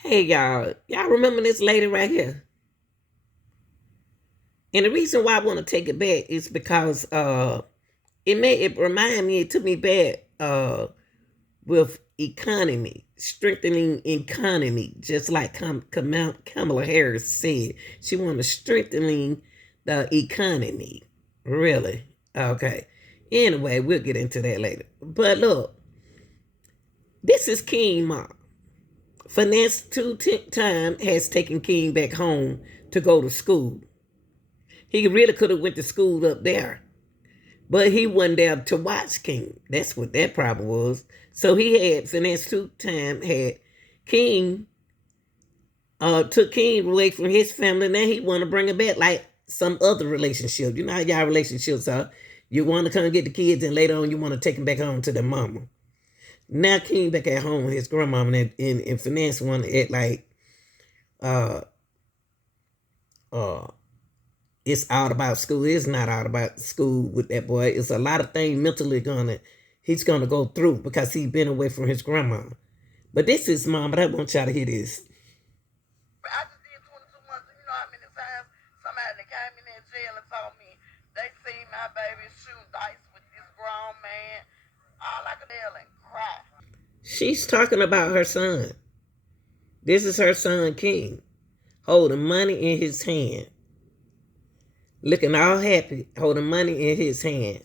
Hey y'all remember this lady right here? And the reason why I want to take it back is because it took me back with economy, strengthening economy, just like Kamala Harris said. She wanted strengthening the economy. Really? Okay. Anyway, we'll get into that later. But look, this is King Mom. Finesse 2 Time has taken King back home to go to school. He really could have went to school up there, but he wasn't there to watch King. That's what that problem was. So he had Finesse 2 Time had King took King away from his family. Now he want to bring it back like some other relationship. You know how y'all relationships are. You want to come get the kids, and later on you want to take them back home to their mama. Now King back at home with his grandmama, and Finesse want to act like uh uh it's all about school. It's not all about school with that boy. It's a lot of things mentally he's gonna go through because he's been away from his grandma. But this is mom, but I want y'all to hear this. I just did 22 months. You know how many times somebody that came in that jail and told me they seen my baby shooting dice with this grown man. All I could yell and cry. She's talking about her son. This is her son King, holding money in his hand, looking all happy, holding money in his hand.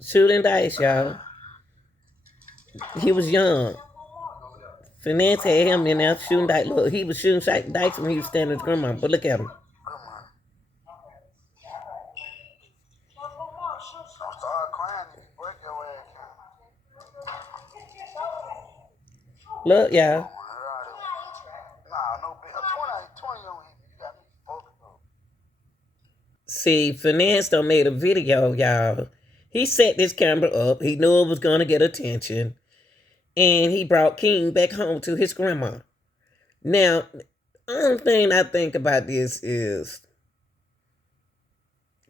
Shooting dice, y'all. He was young. Finesse had him in there shooting dice. Look, he was shooting dice when he was standing with his grandma. But look at him. Look, y'all. See, Finesse done made a video, y'all. He set this camera up. He knew it was going to get attention. And he brought King back home to his grandma. Now, the only thing I think about this is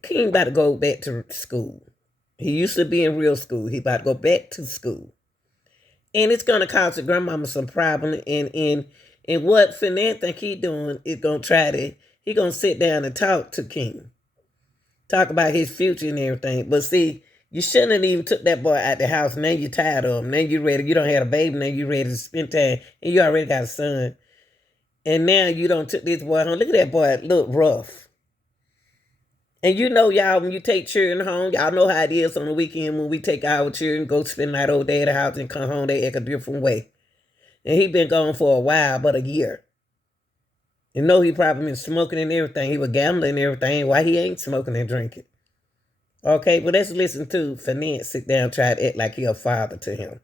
King about to go back to school. He used to be in real school. He about to go back to school. And it's gonna cause the grandmama some problem. And what Finette think he doing is he gonna sit down and talk to King. Talk about his future and everything. But see, you shouldn't have even took that boy out the house. Now you tired of him. Now you ready. You don't have a baby. Now you ready to spend time. And you already got a son. And now you don't took this boy home. Look at that boy, look rough. And you know, y'all, when you take children home, y'all know how it is on the weekend when we take our children, go spend the night over there at the house and come home, they act a different way. And he been gone for a while, but a year. You know he probably been smoking and everything. He was gambling and everything. Why he ain't smoking and drinking? Okay, well, let's listen to Finesse sit down and try to act like he a father to him.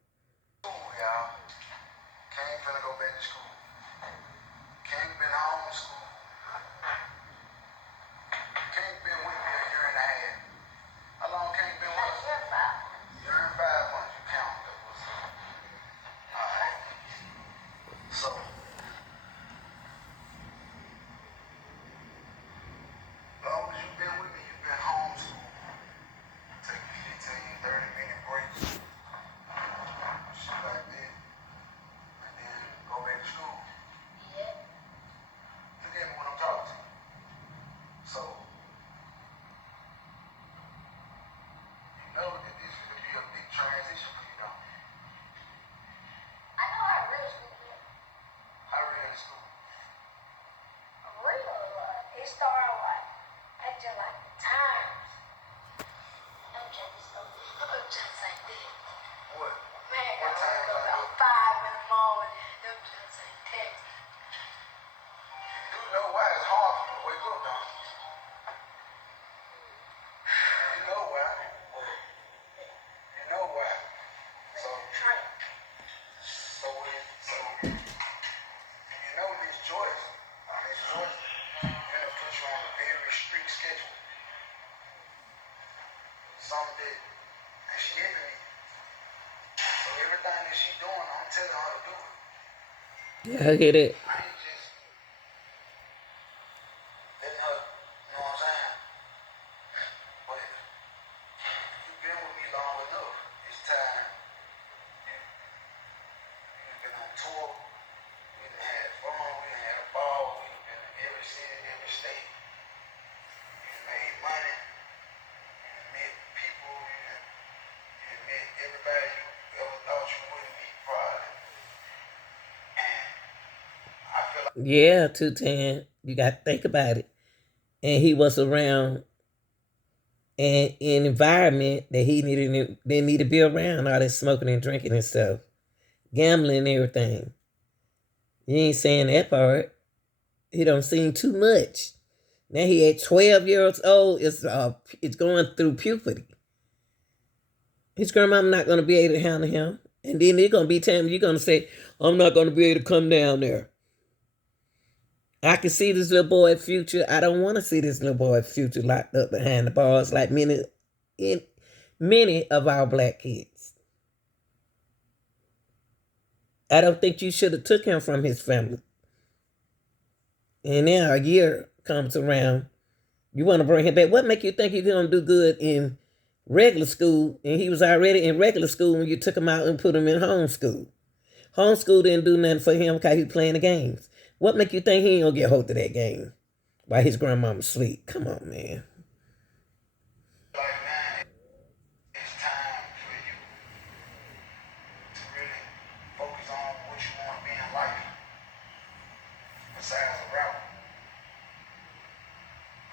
Yeah, I get it. Yeah, 210. You got to think about it. And he was around an environment that he didn't need to be around, all that smoking and drinking and stuff, gambling and everything. You ain't saying that part. He don't seen too much. Now he at 12 years old. It's going through puberty. His grandmama not gonna be able to handle him. And then there's gonna be times you're gonna say, I'm not gonna be able to come down there. I can see this little boy's future. I don't want to see this little boy's future locked up behind the bars like many of our black kids. I don't think you should have took him from his family. And now a year comes around, you want to bring him back. What make you think he's gonna do good in regular school? And he was already in regular school when you took him out and put him in homeschool. Homeschool didn't do nothing for him because he was playing the games. What make you think he ain't gonna get hold of that game while his grandmama sleep? Come on, man. It's time for you to really focus on what you want to be in life. Besides the route,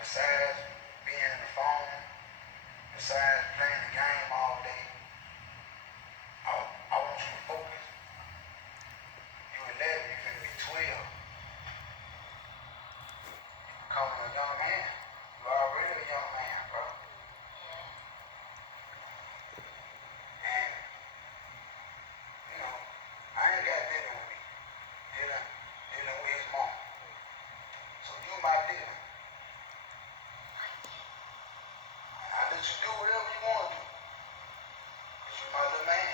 besides being in the phone, besides playing the game all day, I want you to focus. You 11, you finna be 12. You becoming a young man. You already a young man, bro. And, you know, I ain't got dealing with me. Dealing with his mom. So you my dealer. I let you do whatever you want to do. Because you're my little man.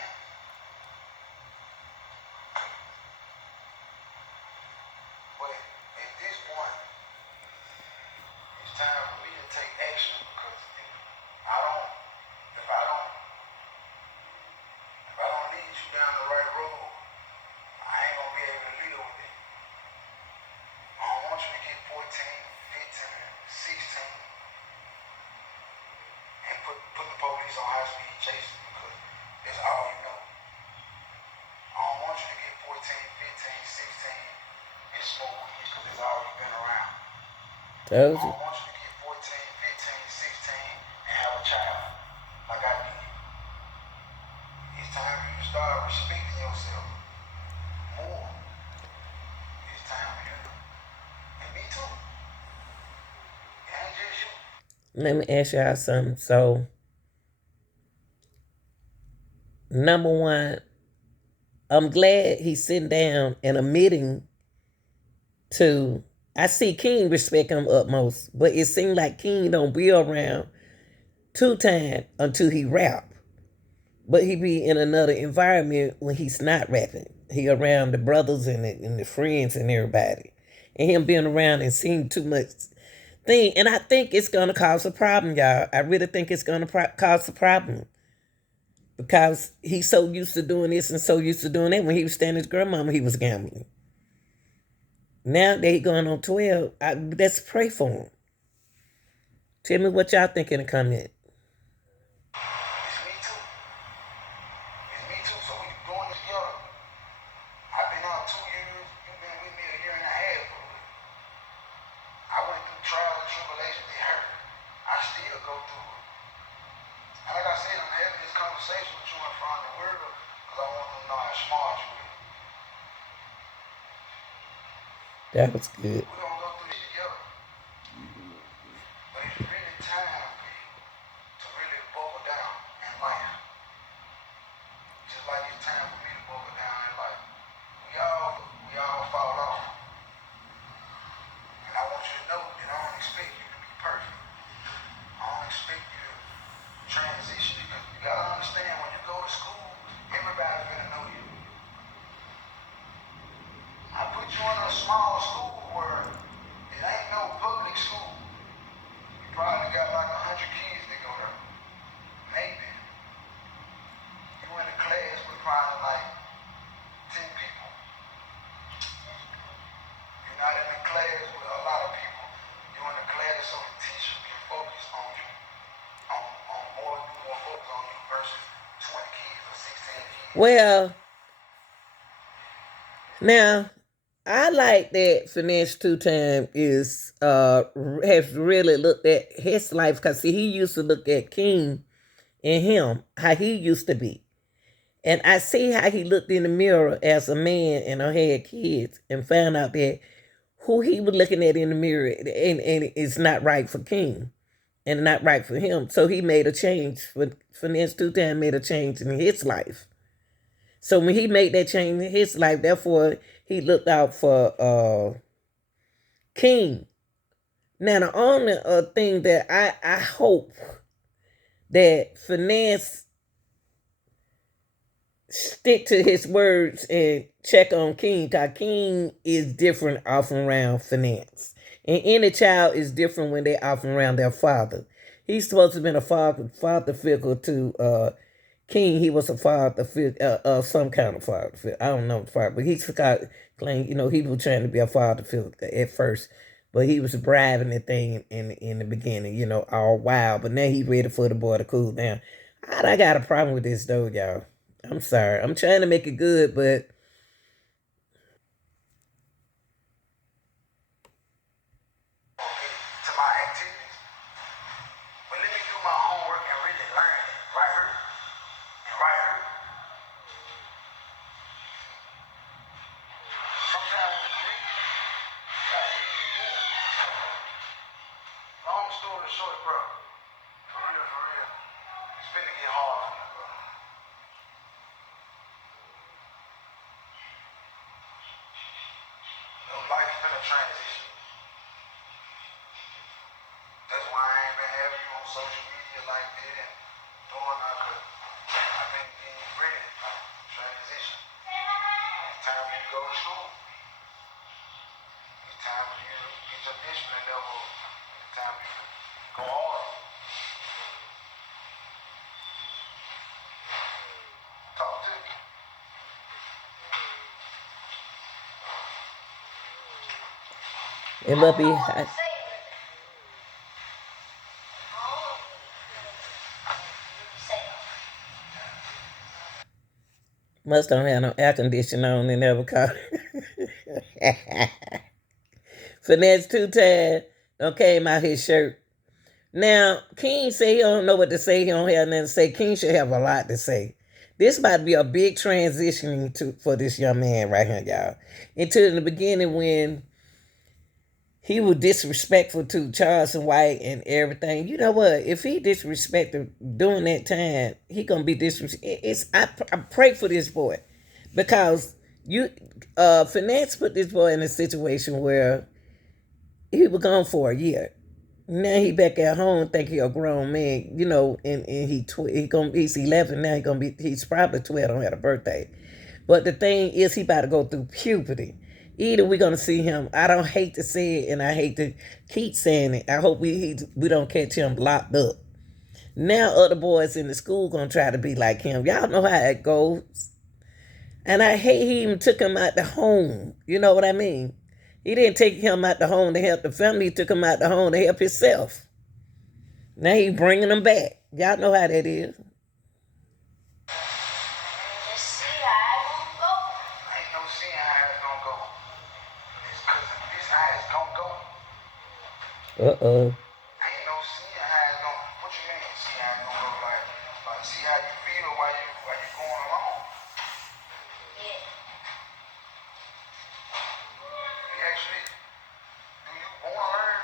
But at this point, it's time for me to take action because I don't, if I don't, if I don't lead you down the right road, I ain't gonna be able to live with it. I don't want you to get 14, 15, 16 and put the police on high speed chasing because that's all you know. I don't want you to get 14, 15, 16 and smoke weed because that's all you've been around. I Told you. don't want you to get 14, 15, 16 and have a child like I did. It's time for you to start respecting yourself more. It's time for you to, and me too. It ain't just you. Let me ask y'all something. So, number one, I'm glad he's sitting down and admitting to. I see King respect him utmost, but it seems like King don't be around 2 times until he rap. But he be in another environment when he's not rapping. He around the brothers and the friends and everybody. And him being around and seeing too much thing. And I think it's going to cause a problem, y'all. I really think it's going to cause a problem. Because he's so used to doing this and so used to doing that. When he was standing his grandmama, he was gambling. Now that he's going on 12, let's pray for him. Tell me what y'all think in the comment. It's me too. It's me too. So we doing this together. I've been out 2 years. You've been with me a year and a half. I went through trials and tribulations. It hurt. I still go through it. And like I said, I'm having this conversation with you in front of the world because I want them to know how smart you is. That was good. We're going to go through this together. But it's really time for you to really buckle down in life. Just like it's time for me to buckle down in life. We all fall off. And I want you to know that I don't expect you to be perfect. I don't expect you to transition because you gotta understand when you go to school, everybody's gonna know you. I put you in a small school where it ain't no public school. You probably got like 100 kids that go there. Maybe. You in a class with probably like 10 people. You're not in a class with a lot of people. You're in a class so the teacher can focus on you. On more focus on you versus 20 kids or 16 kids. Well, now, I like that Finesse Two Time is has really looked at his life because see he used to look at King and him how he used to be, and I see how he looked in the mirror as a man and I had kids and found out that who he was looking at in the mirror and it's not right for King and not right for him. So he made a change. Finesse Two Time made a change in his life. So when he made that change in his life, therefore he looked out for King. Now the only thing that I hope that Finesse stick to his words and check on King, because King is different off and around Finesse. And any child is different when they're off and around their father. He's supposed to have been a father figure to King. He was a father figure, some kind of father figure. I don't know the father, but he's got claim. He was trying to be a father figure at first, but he was bribing the thing in the beginning. All wild. But now he's ready for the boy to cool down. I got a problem with this though, y'all. I'm sorry. I'm trying to make it good, but to my activities. But let me do my homework and really learn it right here and right here. Sometimes you read, you gotta read it again. Long story short, bro. For real, for real. It's finna get hard for me, bro. Life's been a transition. That's why I ain't been having you on social media like that and doing that, cause I've been getting ready, like transition. It's time for you to go to school. It's time for you to get your discipline level. It's time for you to go hard. Talk to me. it must be hot. Must don't have no air conditioning on in never caught. Finesse Two Time don't came out his shirt. Now, King say he don't know what to say. He don't have nothing to say. King should have a lot to say. This about to be a big transition for this young man right here, y'all. Into the beginning when he was disrespectful to Charles and White and everything. You know what? If he disrespected during that time, he gonna be disrespectful. I pray for this boy because Finesse put this boy in a situation where he was gone for a year. Now he back at home, think he a grown man, and he's 11 now. He's probably 12. Don't have a birthday, but the thing is, he about to go through puberty. Either we're gonna see him. I don't hate to say it, and I hate to keep saying it. I hope we don't catch him locked up. Now other boys in the school gonna try to be like him. Y'all know how it goes. And I hate he even took him out the home. You know what I mean? He didn't take him out the home to help the family. He took him out the home to help himself. Now he bringing him back. Y'all know how that is. Just see how it's gonna go. Ain't no seeing how it's gonna go. It's cause this how it's gonna go. Uh-oh. Ain't no seeing how it's gonna. What you mean? See how it's gonna go? Like see how you feel while you going along. Yeah. Actually, do you wanna learn?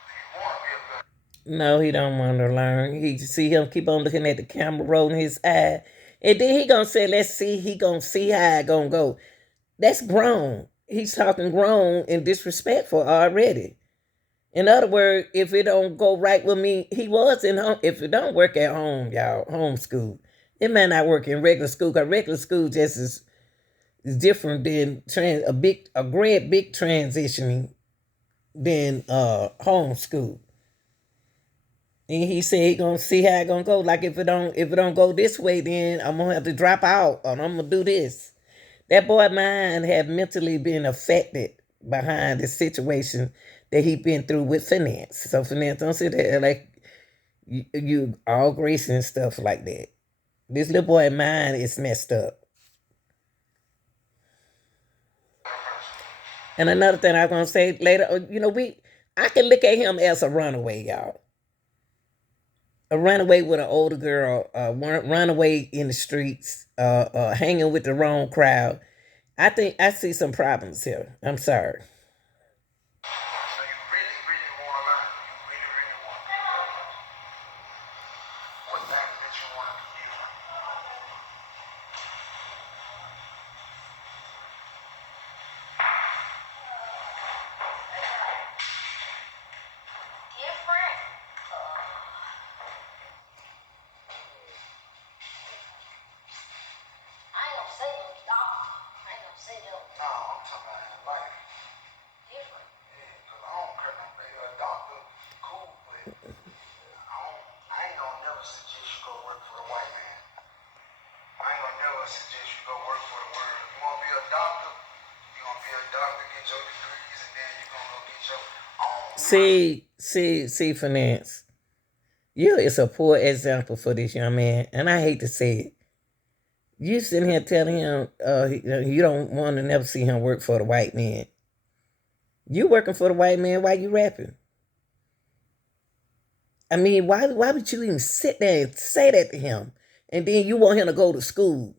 Do you wanna be a good? No, he don't want to learn. He see him keep on looking at the camera, rolling his eye. And then he gonna say, let's see, he gonna see how it gonna go. That's grown. He's talking grown and disrespectful already. In other words, if it don't go right with me, he was in home. If it don't work at home, y'all, homeschool, it may not work in regular school, because regular school just is different than a great big transitioning than homeschool. And he said he gonna see how it gonna go. Like if it don't go this way, then I'm gonna have to drop out or I'm gonna do this. That boy mind had mentally been affected behind the situation that he been through with Finesse. So Finesse don't sit there like you all grace and stuff like that. This little boy mind is messed up. And another thing I'm gonna say later, I can look at him as a runaway, y'all. A runaway with an older girl, runaway in the streets, hanging with the wrong crowd. I think I see some problems here. I'm sorry. So you really, really want to learn. You really, really want to learn. What things that you want to be different? I ain't gonna say no doctor. I ain't gonna say no. No, I'm talking about in life. Different. Yeah, because I don't care nothing. A doctor, cool, but I ain't gonna never suggest you go work for the white man. I ain't gonna never suggest you go work for the world. If you wanna be a doctor, you gonna be a doctor, get your degrees, and then you gonna go get your own. See, finesse. You is a poor example for this young man, and I hate to say it. You sitting here telling him you don't want to never see him work for the white man. You working for the white man while you rapping. I mean, why would you even sit there and say that to him? And then you want him to go to school.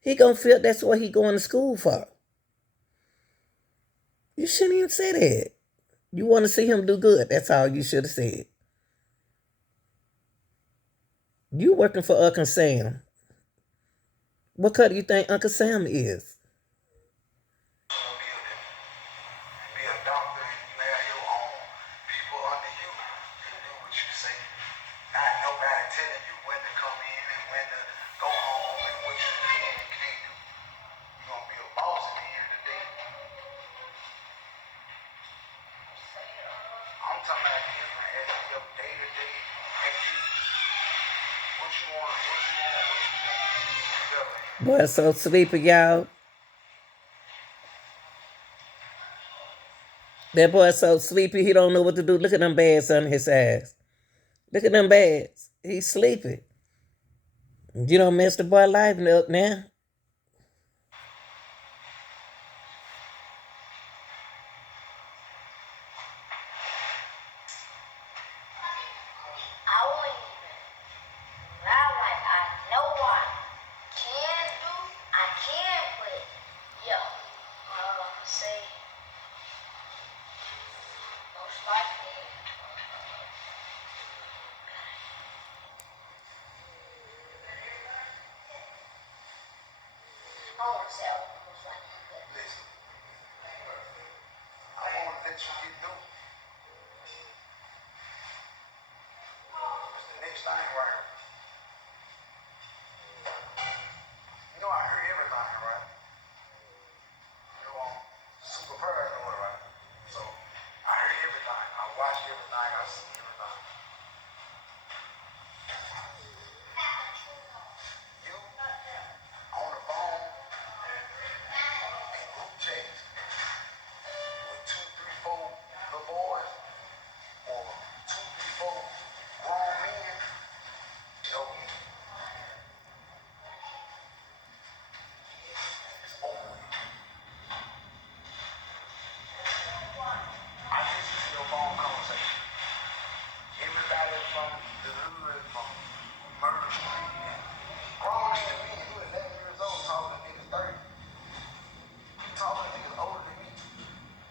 He gonna feel that's what he going to school for. You shouldn't even say that. You want to see him do good. That's all you should have said. You working for Uncle Sam. What color do you think Uncle Sam is? Be a doctor and you have your own people under you and do what you say. Not nobody telling you when to come in and when to go home and what you can and can't do. You're gonna be a boss at the end of the day. I'm talking about different as your day-to-day activities. What you want, what you want, what you want. Boy, so sleepy, y'all. That boy so sleepy, he don't know what to do. Look at them bags under his ass. Look at them bags. He's sleepy. You don't mess the boy life up now. I wouldn't even. I know I can do, I can, but yo, say most likely. I won't say most likely. Listen, I won't let you get through. It's the next thing right. You know I heard everything, right? You know I'm super paranoid, right? So I heard everything. I watched everything. I see everything. You on the phone and group chats with two, three, four little boys or two, three, four grown men, yo, it's over. I listen to your phone conversation. Everybody from the hood, from Murder Street, and grown ass men who 11 years old talking to niggas 30. You talking to niggas older than me.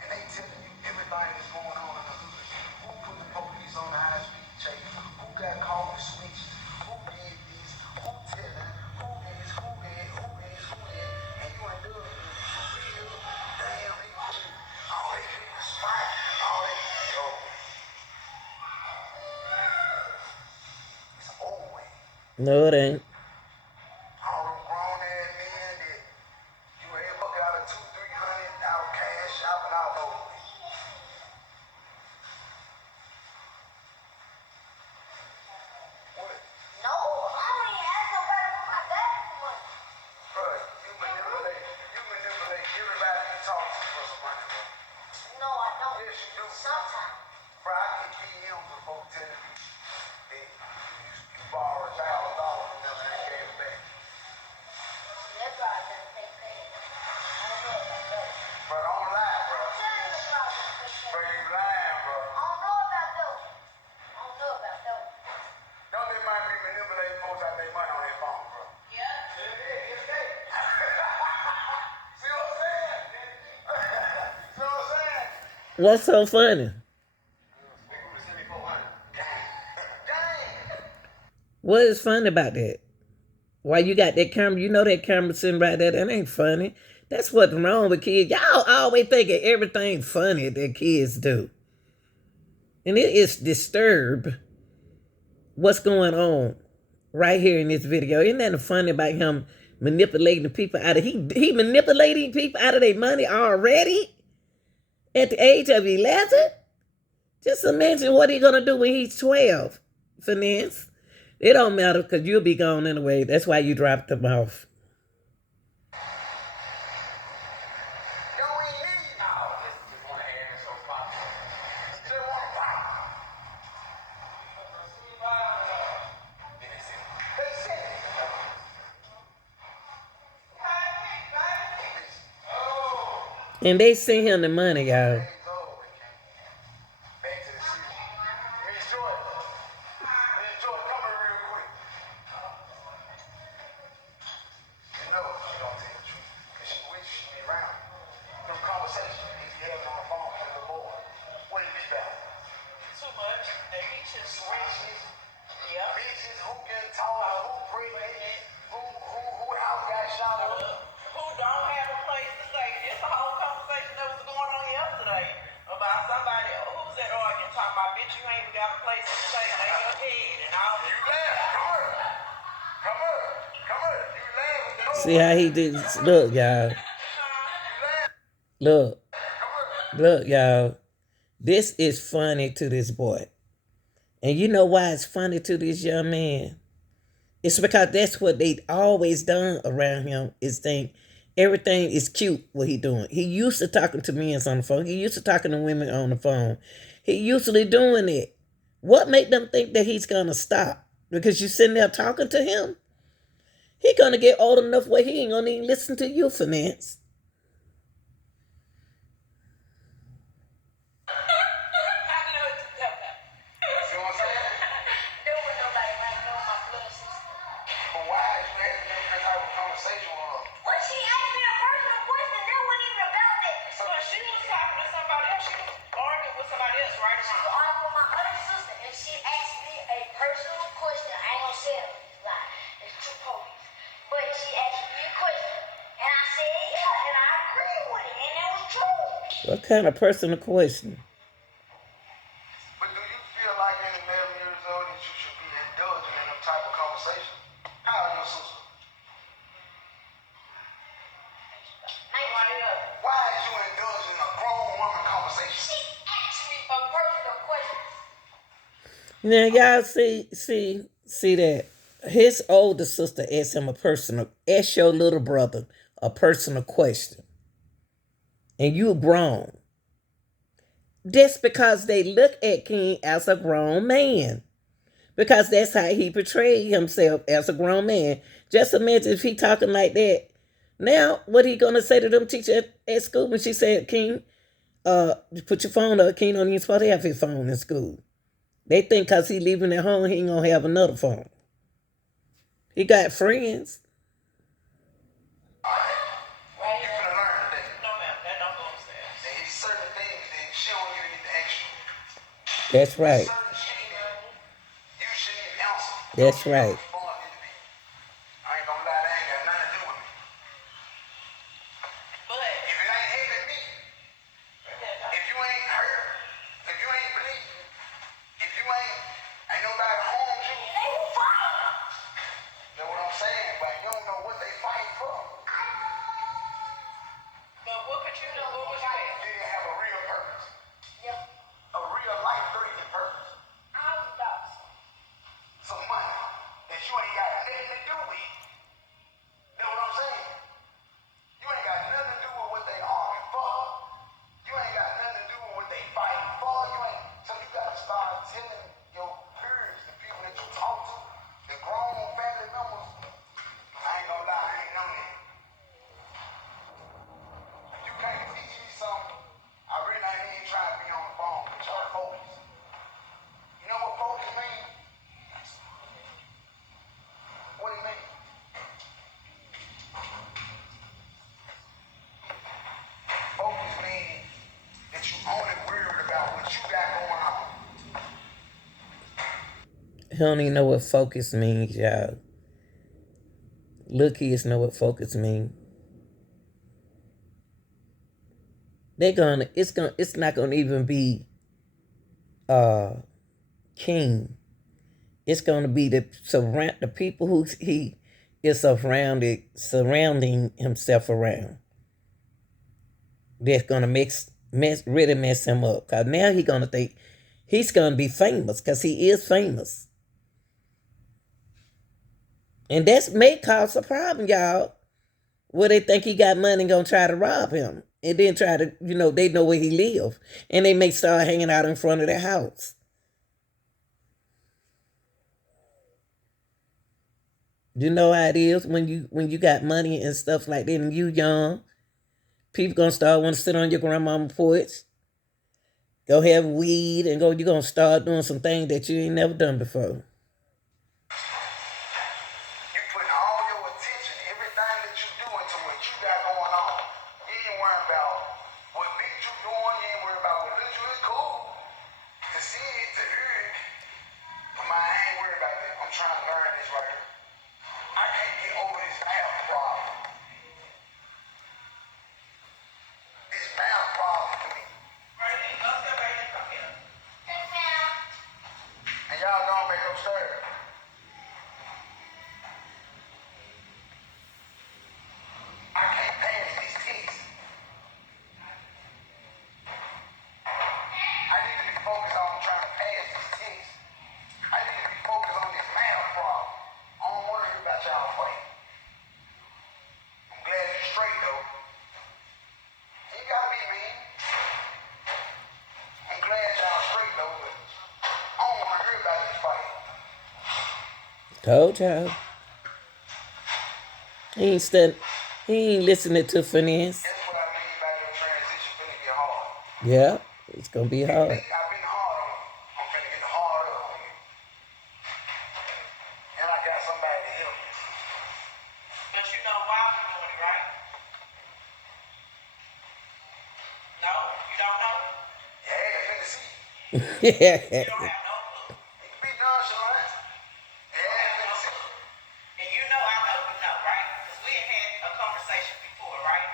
And they telling you everything that's going on in the hood. Who put the police on the high speed chase? Who got caught with switches? Who did this? Who telling? Who this? Who that? Who this? Who that? And you ain't doing it for real. Damn, all they do is fight. All they yo, it's over with. No, it ain't. All them grown ass men that you ain't look out of 200-300 out of cash shopping all over. What? No, I ain't ask nobody for my daddy for money. Bro, you manipulate everybody you talk to for some money, bro. No, I don't. Yes, you do. Sometimes. Bro, I get DMs with folks telling me that you borrow $1,000 from them and folks out their money on their phone, bro. Yeah. See what I'm saying? See what I'm saying? What's so funny? What is funny about that? Why you got that camera? You know that camera sitting right there. That ain't funny. That's what's wrong with kids. Y'all always thinking everything funny that kids do. And it is disturbed what's going on right here in this video. Isn't that funny about him manipulating people out of he manipulating people out of their money already at the age of 11? Just imagine what he's gonna do when he's 12. Finesse. It don't matter because you'll be gone anyway. That's why you dropped them off. And they send him the money, y'all. See how he did? Look, y'all. Look, y'all. This is funny to this boy. And you know why it's funny to this young man? It's because that's what they always done around him, is think everything is cute what he doing. He used to talking to men on the phone. He used to talking to women on the phone. He usually doing it. What made them think that he's going to stop? Because you sitting there talking to him? He going to get old enough where he ain't going to even listen to you, Finesse. What kind of personal question? But do you feel like at 11 years old that you should be indulging in them type of conversation? How are your sister? Why is you indulging in a grown woman conversation? She asked me a personal question. Now y'all see that his older sister asked him ask your little brother a personal question. And you grown. That's because they look at King as a grown man. Because that's how he portrayed himself, as a grown man. Just imagine if he talking like that. Now, what he gonna say to them teacher at school when she said, King, put your phone up. King don't even supposed to have his phone in school. They think because he leaving at home, he ain't gonna have another phone. He got friends. That's right. That's right. He don't even know what focus means, y'all. Little kids know what focus means. It's not gonna even be king. It's gonna be the people who he is surrounding himself around. That's gonna really mess him up. Cause now he gonna think he's gonna be famous, cause he is famous. And that's may cause a problem, y'all. Where they think he got money and gonna try to rob him. And then try to, they know where he live. And they may start hanging out in front of their house. You know how it is when you got money and stuff like that and you young. People gonna start want to sit on your grandmama porch, go have weed, and you're gonna start doing some things that you ain't never done before. You putting all your attention, everything that you do into what you got going on. You ain't worrying about what big you doing. You ain't worrying about what little you is cool. To see it, to hear it. But I ain't worried about that. I'm trying to learn this right here. I can't get over this math problem. This math problem to me. And y'all going back upstairs. I can't pass these tests. I need to be focused on trying to pass these tests. I need to be focused on this math problem. I don't want to hear about y'all fight. I'm glad you're straight though. You gotta be mean. I'm glad y'all straight though, but I don't want to hear about this fight. Told y'all. He ain't listening to finesse. That's what I mean by your transition finna get hard. Yeah, it's gonna be hard. I've been hard on you. I'm finna get harder on you. And I got somebody to help you. But you know why we're doing it, right? No, you don't know. Yeah, finna see. You don't have no clue. You can be nonchalant. Yeah, finna see. And you know I know you know, right? Because we had a conversation before, right?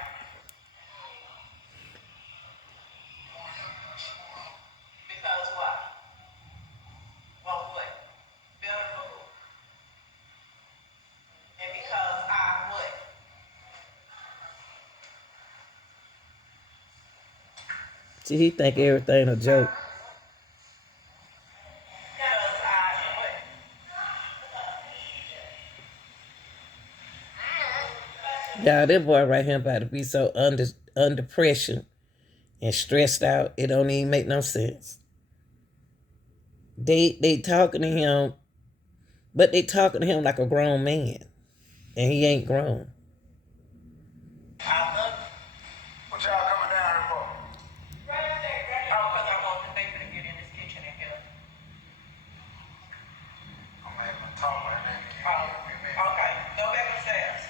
Because what? Well, what? Better for who? And because I what? See, he think everything a joke. Because I what? Y'all, that boy right here about to be so under pressure and stressed out. It don't even make no sense. They talking to him, but they talking to him like a grown man, and he ain't grown. I love you. What y'all coming down here for? Right there, right there. Oh, because I want the baby to get in this kitchen and help. I'm having a talk right now. Oh, okay. Go back upstairs.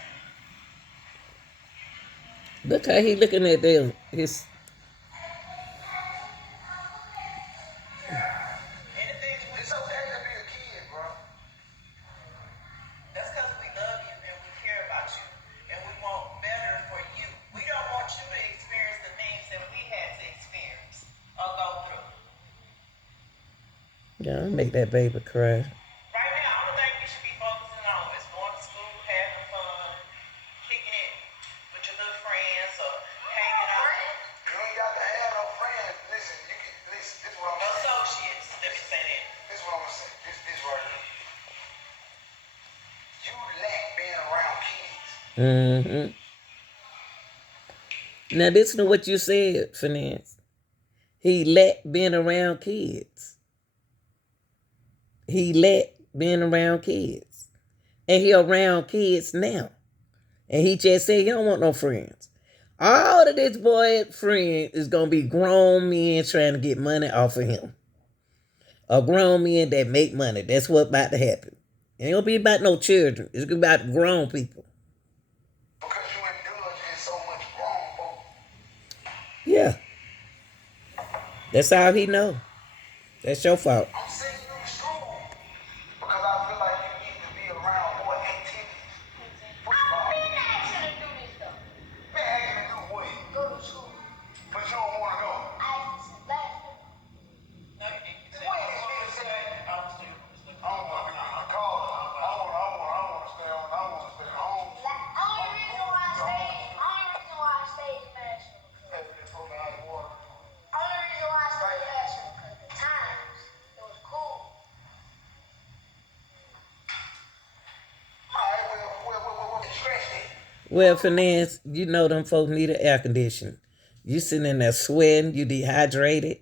Look how he looking at them. His Anything It's okay to be a kid, bro. that's because we love you and we care about you and we want better for you. We don't want you to experience the things that we had to experience or go through. yeah, make that baby cry. Right now, all the thing you should be focusing on is going to school, having fun, kicking it with your little friends or hanging out. You ain't got to have no friends. Listen, you can listen. This is what I'm saying. Associates, let me say that. This is what I'm gonna say. This right here. You lack being around kids. Mm-hmm. Now listen to what you said, Finesse. He lacked being around kids. He lacked being around kids. And he around kids now. And he just said he don't want no friends. All of this boy friend is going to be grown men trying to get money off of him. A grown men that make money. That's what's about to happen. It ain't going to be about no children. It's going to be about grown people. Because you indulge in so much grown folk. Yeah. That's all he know. That's your fault. I'm sending you to school because feel like you need to be around more activities. Football. I've been asking to do this though. Man, asking to do what? Go to school. But you don't want to go. I asked to basketball. No, you didn't. You said Wait, you you was said- I was still. I don't want to. I called her. I want to stay on. I want to stay home. Only reason why I stayed in national Hey, they told me out of water. only reason why I stayed in national because the times it was cool. All right, well, scratch that. Well, Finesse, you know them folks need an air conditioner. You sitting in there sweating, you dehydrated.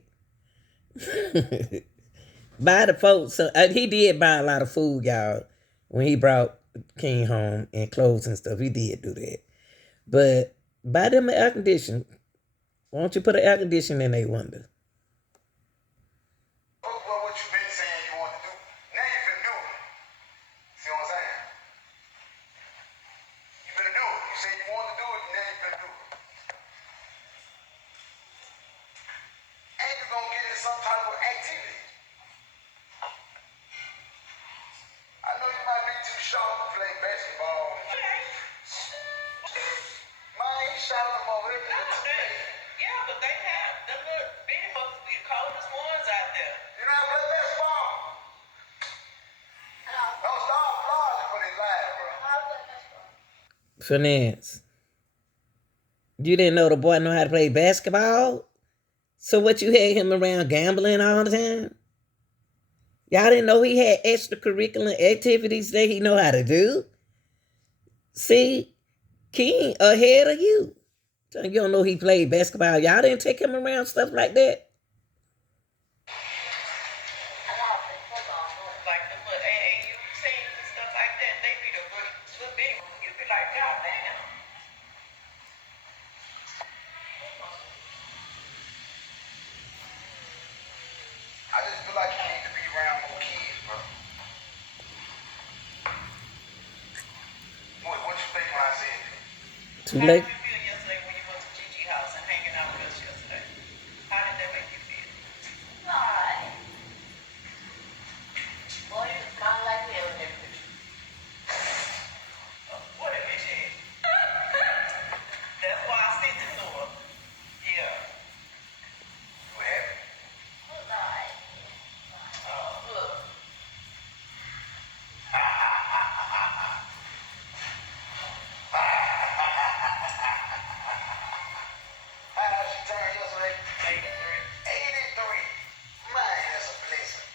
Buy the folks. So, he did buy a lot of food, y'all, when he brought King home and clothes and stuff. He did do that. But buy them an air conditioner. Why don't you put an air conditioner in their window? Well, what you been saying you want to do, now you finna do it. See what I'm saying? You finna do it. You said you want to do it, now you finna do it. And you gonna get in some type of activity. I know you might be too short to play basketball. Man, he shot them over here. Yeah, but they have them little bitty motherfuckers be the coldest ones out there. You know how to play basketball? Don't start applauding for this live, bro. Finesse. You didn't know the boy know how to play basketball? So what, you had him around gambling all the time? Y'all didn't know he had extracurricular activities that he know how to do? See, King ahead of you. So you don't know he played basketball. Y'all didn't take him around stuff like that? Like the little AAU teams and stuff like that, they be the little bitty. You be like, God damn. I just feel like you need to be around more kids, bro. What you think when I said that? Too How late. did you feel yesterday when you went to Gigi house and hanging out with us yesterday? How did that make you feel? Alright. Boy, you was smiling like hell in that picture. What a bitch is. That's why I sent it to her. Yeah. What happened? Alright. Look. How she turned yesterday? 83. 83. Man, that's a blessing.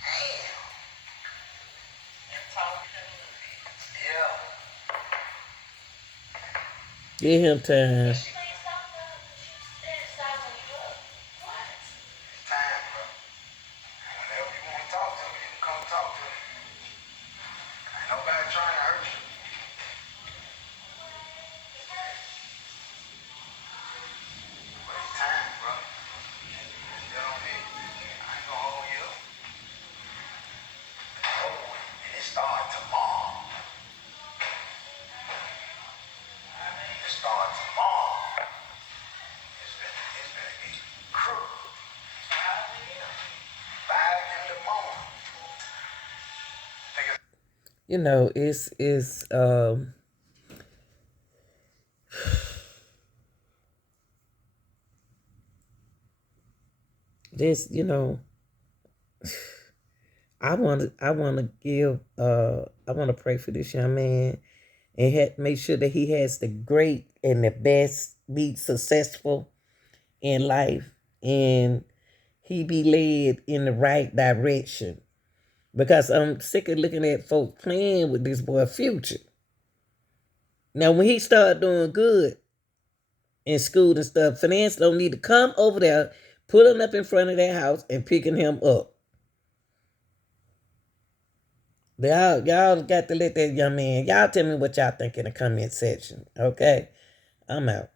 Damn. And talking. Yeah. Give him time. She ain't stopped her. She said stopping you up. What? It's time, bro. Whenever you want to talk to me, you can come talk to me. Ain't nobody trying to hurt you. But it's time, bro. You know what I mean? I ain't gonna hold you up. It's over with. And it starts tomorrow. It starts tomorrow. It's been a crew. 5 in the morning. Niggas, You know, it's this, you know, I want to pray for this young man and make sure that he has the great and the best, be successful in life, and he be led in the right direction. Because I'm sick of looking at folks playing with this boy future. Now, when he start doing good in school and stuff, finance don't need to come over there, pulling up in front of their house and picking him up. Y'all got to let that young man, y'all tell me what y'all think in the comment section, okay? I'm out.